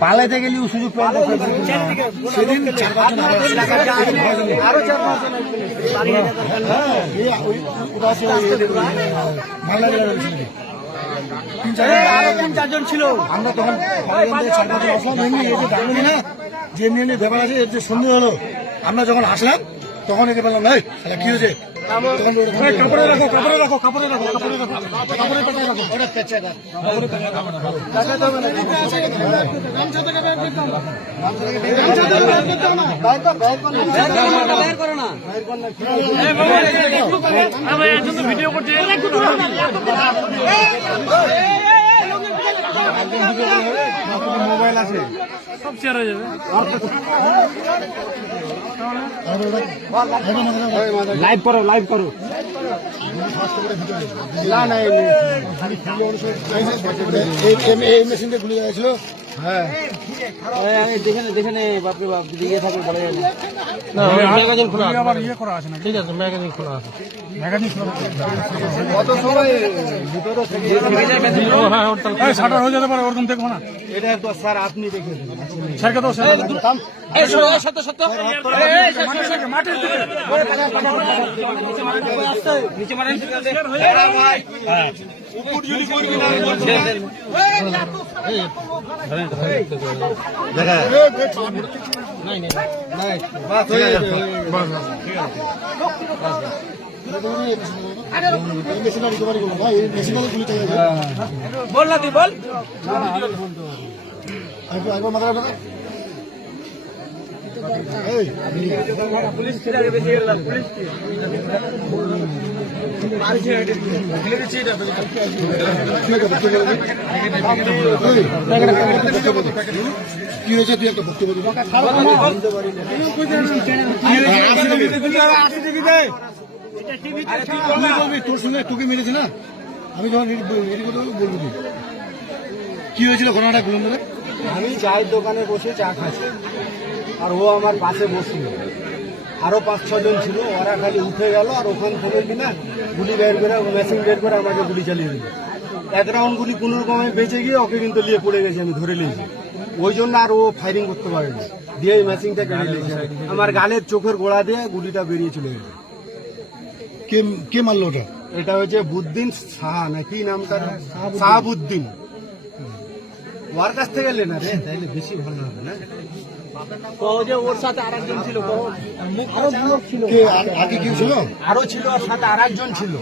পালাইতে গেলি সুযোগ সেদিন তিন চারজন ছিল। আমরা তখন না যে নিয়ে ব্যাপার আছে এর যে সন্দেহ হলো, আমরা যখন আসলাম তখন একে বললাম নাই কি হয়েছে, কাপড়ে রাখো কাপড়ে রাখো কাপড়ে রাখো কাপড়ে রাখো কাপড়ে পেঁচায় রাখো ওটা পেঁচায় রাখো ভিডিও করছে মোবাইল আছে সব শেয়ার হয়ে যাবে। লাইভ করো লাইভ করো এই মেশিনটা খুলে গেছিল। হ্যাঁ দেখে বাপরে বাপ যদি ইয়ে থাকে বলা যায় না। ম্যাগাজিন খোলা আবার ইয়ে করা আছে না, ঠিক আছে ম্যাগাজিন খোলা আছে, ম্যাগাজিন খোলা কত সময় ভিতরে থেকে শাটার হয়ে যেতে পারে ওরকম দেখবো না। এটা তো স্যার আপনি দেখে স্যারকে তো সত্য সত্য মাটির দিকে নিচে মারেন উপর যদি করবি না দেখা নাই নাই নাই বাস হয়ে যাবে বাস ঠিক আছে बोल ना बोल पुलिस কি হয়েছে তুই একটা বক্তব্য তোর সঙ্গে তোকে মেরেছে না, আমি যখন বলবো কি হয়েছিল ঘটনাটা বলুন। আমি চায়ের দোকানে বসে চা খাচ্ছি আর ও আমার পাশে বসছিল, আরো 5-6 জন ছিল, ওরা খালি উঠে গেল আর ওখান থেকে কিনা গুলি বের করে মেশিন বের করে আমাকে গুলি চালিয়ে দিল। এক রাউন্ড গুলি কোনো রকমে বেঁচে গিয়ে ওকে কিন্তু নিয়ে পড়ে গেছে, আমি ধরে নিয়েছি, ওই জন্য আর ও ফায়ারিং করতে পারেনি, দিয়ে এই মেশিনটা কেটে নিয়েছে, আমার গালের চোখের গোড়া দিয়ে গুলিটা বেরিয়ে চলে গেছে। কে মারলো ওটা? এটা হচ্ছে বুদ্দিন সাহা না কি নাম তার, শাহাবুদ্দিন। ওর কাছ থেকে লেনা রে, তাইলে বেশি ভালো হবে না। ওর সাথে আরেকজন ছিল, আরো ছিল, আগে কি ছিল, আরো ছিল, ওর সাথে আরেকজন ছিল।